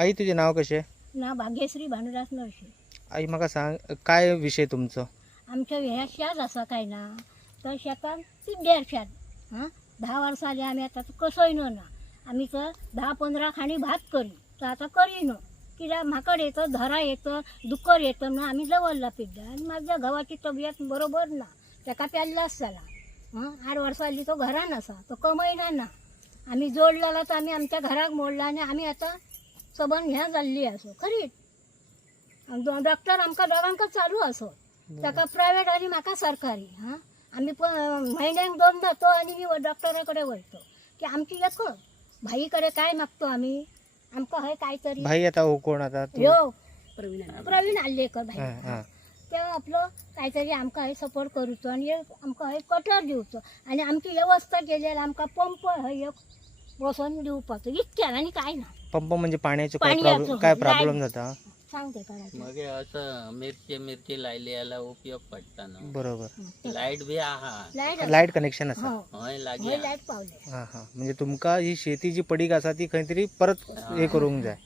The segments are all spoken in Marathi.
आई तुझे नाव कशें? ना भाग्यश्री भानुदास नरशी. आई म्हाका सांग काय विषय तुमचो? आमच्या ह्या शेत आसा काय ना, तर शेतान पिड्ड्यार शेत. 10 वर्सां जाली आमी आतां कसोय ना. आमी तर 10-15 खाणी भात करी, तर आता करिनो. कित्याक म्हाकड येतो, धरा येतो, दुकर येतो म्हणून आमी दवरला पिड्ड्यार. आनी म्हाज्या घोवाची तब्येत बरोबर ना, ताका पेल्लास जाला. 8 वर्सां जाली तो घरान आसा, तो कमयना ना. आमी जोडलेलो तर आमी आमच्या घराक मोडला आनी आमी आतां सबन ह्या जाल्ली आसो खरीच. डॉक्टर आमकां दोगांकच चालू असो, ताका प्रायवेट आनी म्हाका सरकारी. आमी म्हयन्याक 2दा तो आनी मी डॉक्टरा कडेन वयतो की आमची एकच भाई कडेन काय मागतो आमी, आमकां हय काय तरी. भाई आता हो कोण आता तू? ह्यो प्रवीण आल्लेकर भाई. ते आपलो काहीतरी आमकां हय सपोर्ट करूचो आनी आमकां हय कटर दिवचो आनी आमची व्यवस्था केल्यार आमकां पंप हय एक बसोन दिवपाचो, इतक्यान आनी काय ना. पंप म्हणजे पाण्याचो पाण्याचो, काय लायट. प्रॉब्लेम जाता? सांग ते करायचं. मगे असं मिरची लायली याला उपयोग पडता ना. बरोबर. लाईट बी आहा. लाईट कनेक्शन आसा. हय लागी हय लायट पावले. म्हणजे तुमका ही शेती जी पडीक आसा ती खंय तरी परत हे करूंक जाय.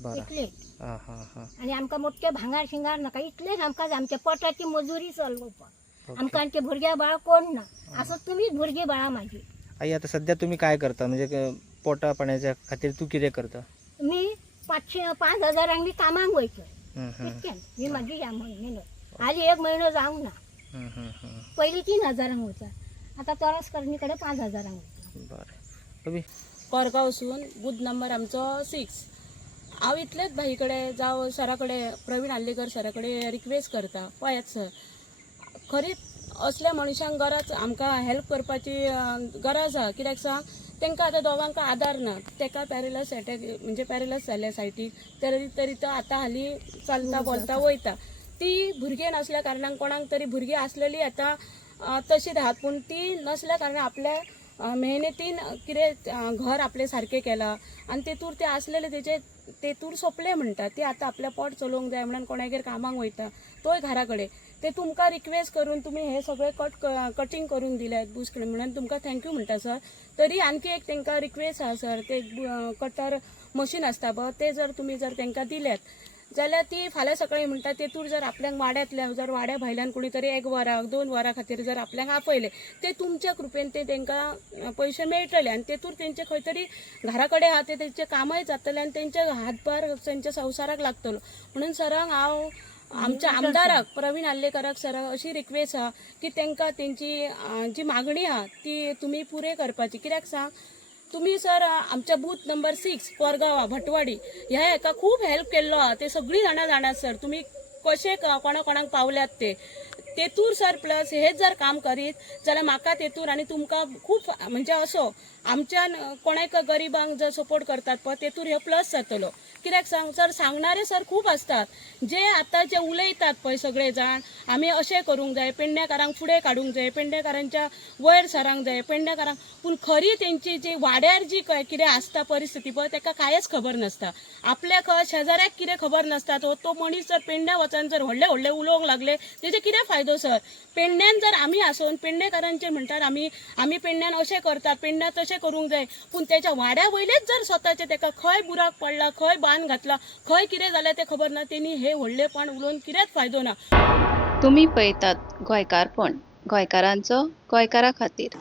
बरं. इतले हां. आणि आमकां मोठे भांगार शिंगार नाका, इतलेच आमकां आमच्या पोटाची मजुरी चलोवपाक. आमकां आमचे भुरग्या बाळ कोण ना, असं तुम्हीच भुरगी बाळा माझी. आई आता सध्या तुम्ही काय करता, म्हणजे पोटा पाण्याच्या खातीर तू कितें करता? मी 5,000 मी कामाक वयतो इतक्यान. मी माझी या म्हयन्यान आली 1 महिनो जावंक ना. पयलीं 3,000 वयता, आता तरस करणीकडे 5,000 वयता. बरं. कोरगांव वचून बूथ नंबर आमचो 6. हांव इतलेच भाई कडेन जावं सरा कडेन, प्रवीण आल्लेकर सरा कडेन रिक्वेस्ट करता, पळयात सर, खरीच असल्या मनशांक गरज, आमकां हेल्प करपाची गरज आहा. कित्याक सांग, तांकां आतां दोगांक आदार ना. ताका पॅरलायस अटॅक म्हणजे पॅरलायस जाल्या सायटीक, तरी तो आतां हालीं चलता बोलता वयता. ती भुरगीं नसल्या कारणान कोणाक तरी भुरगीं आसलेली आतां तशीच आहात, पूण ती नसल्या कारणान आपल्या मेहनतीन कितें घर आपलें सारकें केलां आनी तेतूर ते आसलेले तेचे तेतूर सोंपले म्हणटा. ती आतां आपलें पोट चलोवंक जाय म्हणून कोणागेर कामाक वयता, तोय घरा कडेन. ते तुमकां रिक्वेस्ट करून तुमी हे सगळे कटिंग करून दिल्यात बुस्ट म्हणून तुमकां थँक्यू म्हणटा सर. तरी आणखी एक तांकां रिक्वेस्ट आहा सर, ते कटर मशीन आसता पळय ते जर तुमी जर तांकां दिल्यात जाल्यार ती फाल्यां सकाळीं म्हणटा तेतूर जर आपल्याक वाड्यातल्या जर वाड्या भायल्यान कोणी तरी 1 वराक 2 वरां खातीर जर आपल्याक आपयले, ते तुमच्या कृपेन ते तांकां पयशे मेळटले आनी तेतूर तेंचे खंय तरी घरा कडेन आहा ते तेंचे कामय जातलें आनी तेंचे हातभार तेंच्या संवसाराक लागतलो. म्हणून सराक हांव आमच्या आमदाराक प्रवीण आल्लेकराक सराक अशी रिक्वेस्ट आहा की तांकां तेंची जी मागणी आहा ती तुमी पुरे करपाची. कित्याक सांग, तुम्ही सर आमच्या बूथ नंबर 6 कोरगांव भटवाडी ह्या हेका खूब हेल्प केल्लो आहा. ते सगळीं जाणां जाणात सर, तुमी कशे कोणाक पावल्यात ते तेतूर सर. प्लस हेच जर काम करीत जाल्यार म्हाका तेतूर आनी तुमकां खूब म्हणजे असो आमच्यान कोणाक गरिबांक जर सपोर्ट करतात पळय तेतूर हे प्लस जातलो. कित्याक सांग सर, सांगणारे सर खूब असतात, जे आतां जे उलयतात पळय सगळे जाण, आमी अशें करूंक जाय, पेडणेकारांक फुडें काडूंक जाय, पेडणेकारांच्या वयर सरांक जाय, पेडणेकारांक. पूण खरी तेंची जी वाड्यार जी कितें आसता परिस्थिती पळय ताका कांयच खबर नासता. आपल्याक शेजाऱ्याक कितें खबर नासता, तो मनीस जर पेडण्या वचून जर व्हडले उलोवंक लागले तेजे कितें फायदो सर. पेडण्यान जर आमी आसून पेडणेकारांचे म्हणटात आमी पेडण्यान अशें करतात, पेडण्यान तशें करूंक जाय, पूण तेच्या वाड्या वयलेच जर स्वताचे ताका खंय बुराक पडला, खंय बांद घातला, खंय कितें जालें तें खबर ना, तेणी हे व्हडलेपण उलोवन कितेंच फायदो ना. तुम्ही पळयतात गोंयकारपण, गोंयकारांचो गोंयकारा खातीर.